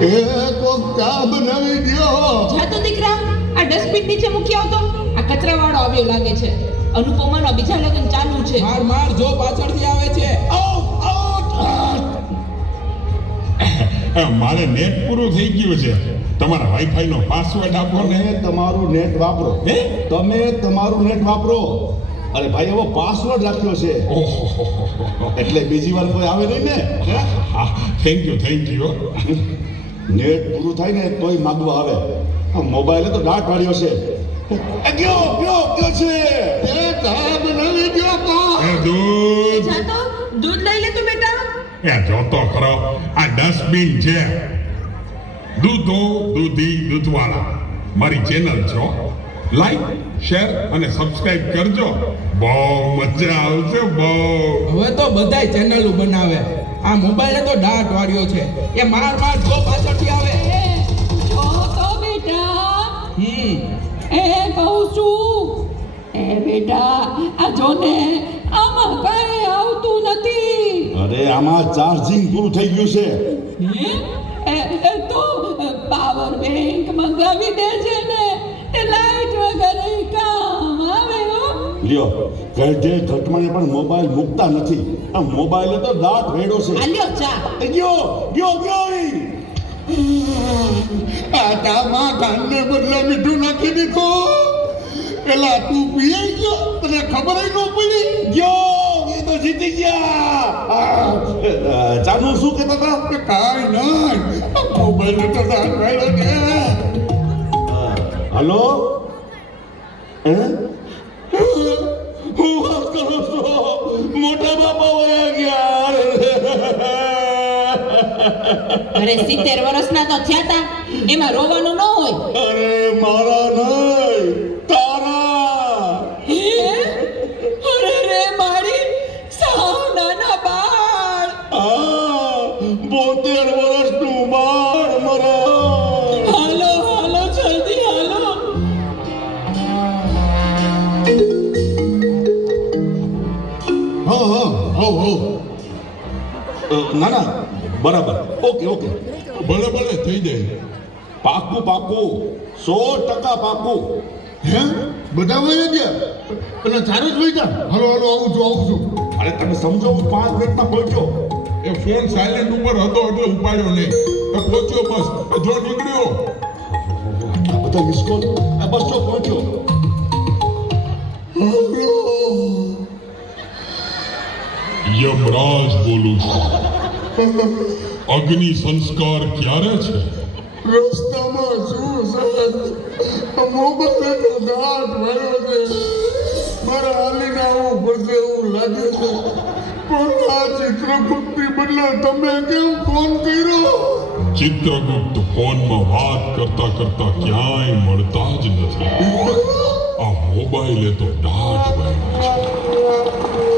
એ કોક ચા બનાવી દ્યો. જા તો દીકરા, આ ડસ્ટબિન નીચે મૂકી આવતો. આ કચરાવાળો આવ્યો લાગે છે. અનુપમાના બીજા લગ્ન ચાલુ છે. માર માર જો પાછળથી આવે છે. મારે નેટ પૂરું થઈ ગયું છે. તમારા વાઈફાઈ નો પાસવર્ડ આપો ને. તમે તમારું નેટ વાપરો. તમે તમારું નેટ વાપરો. અરે ભાઈ એવો પાસવર્ડ રાખ્યો છે એટલે બીજી વાર કોઈ આવે નહીં ને. થેન્ક યુ નેટ પૂરું થાય ને તોય માગવા આવે. આ મોબાઈલે તો દાટ વાળ્યો છે. ગયો છે. એ ચા બનાવી દ્યો તો. દૂધ જા તો દૂધ લઈ લે તું બેટા. જોતો ખરો આ ડસ્ટબિન છે. દૂધી દૂધવાળા મારી ચેનલ છો. લાઈક શેર અને સબસ્ક્રાઇબ કરજો. બહુ મજા આવશે બહુ. હવે તો બધાય ચેનલો બનાવે. આ મોબાઈલે તો દાટ વાળ્યો છે. એ માર માર જો પાછળથી આવે. જો તો બેટા. એ કહું છું. એ બેટા આ જો ને આમાં કઈ આવતું નથી. અરે આમાં ચાર્જિંગ પૂરું થઈ ગયું છે. એ તો પાવર બેંક મંગાવી દેજે ને. તે લાઈટ વગર કામ આવે હો. લ્યો ઘટે ઘટમાને પણ મોબાઈલ મૂકતા નથી. આ મોબાઈલે તો દાટ વેડો છે. આલ્યો ચા. ગયો આ ચામાં કાંદને બદલે મીઠું નાખી દીધું. પેલા તું પીએ ગયો તને ખબર ન પડી. એ તો જીતી ગયા. ચાનું શું કહેતા હતા? કાંઈ નહીં, મોબાઈલ તો દાટ વેડો છે. હલો હું વાત કરું છું. મોટા બાપા વયા ગયા. અરે 70 વર્ષના તો થયા તા. એમાં રોવાનું ન હોય. અરે મારા નહીં, તારા. અરે રે મારી સાવ નાના બાળ. 72 વર્ષનું બાળ મારા. હાલો જલ્દી હાલો. ના બરાબર. ઓકે ભલે થઈ જાય. પાકું 100% પાકું. હે બધા વહી ગયા અને ચારે જ વહી ગયા. હાલો આવું છું. અરે તમે સમજો હું 5 મિનિટમાં પહોંચ્યો. એ ફોન સાયલેન્ટ ઉપર હતો એટલે ઉપાડ્યો નહીં. પહોંચ્યો બસ. જો નીકળ્યો. બધા મિસ કોલ. બસ તો પહોંચ્યો. યમરાજ બોલું છું. અગ્નિ સંસ્કાર ક્યારે છે? રસ્તામાં શું સાહેબ, મોબાઈલ તો દાટ વાળ્યો છે. મારા હાલીને આવવું પડશે એવું લાગે છે. પણ આ ચિત્રગુપ્તની બદલે તમે કેમ ફોન કર્યો? ચિત્રગુપ્ત ફોનમાં વાત કરતા ક્યાંય મળતા જ નથી. આ મોબાઈલે તો દાટ વાળ્યો છે.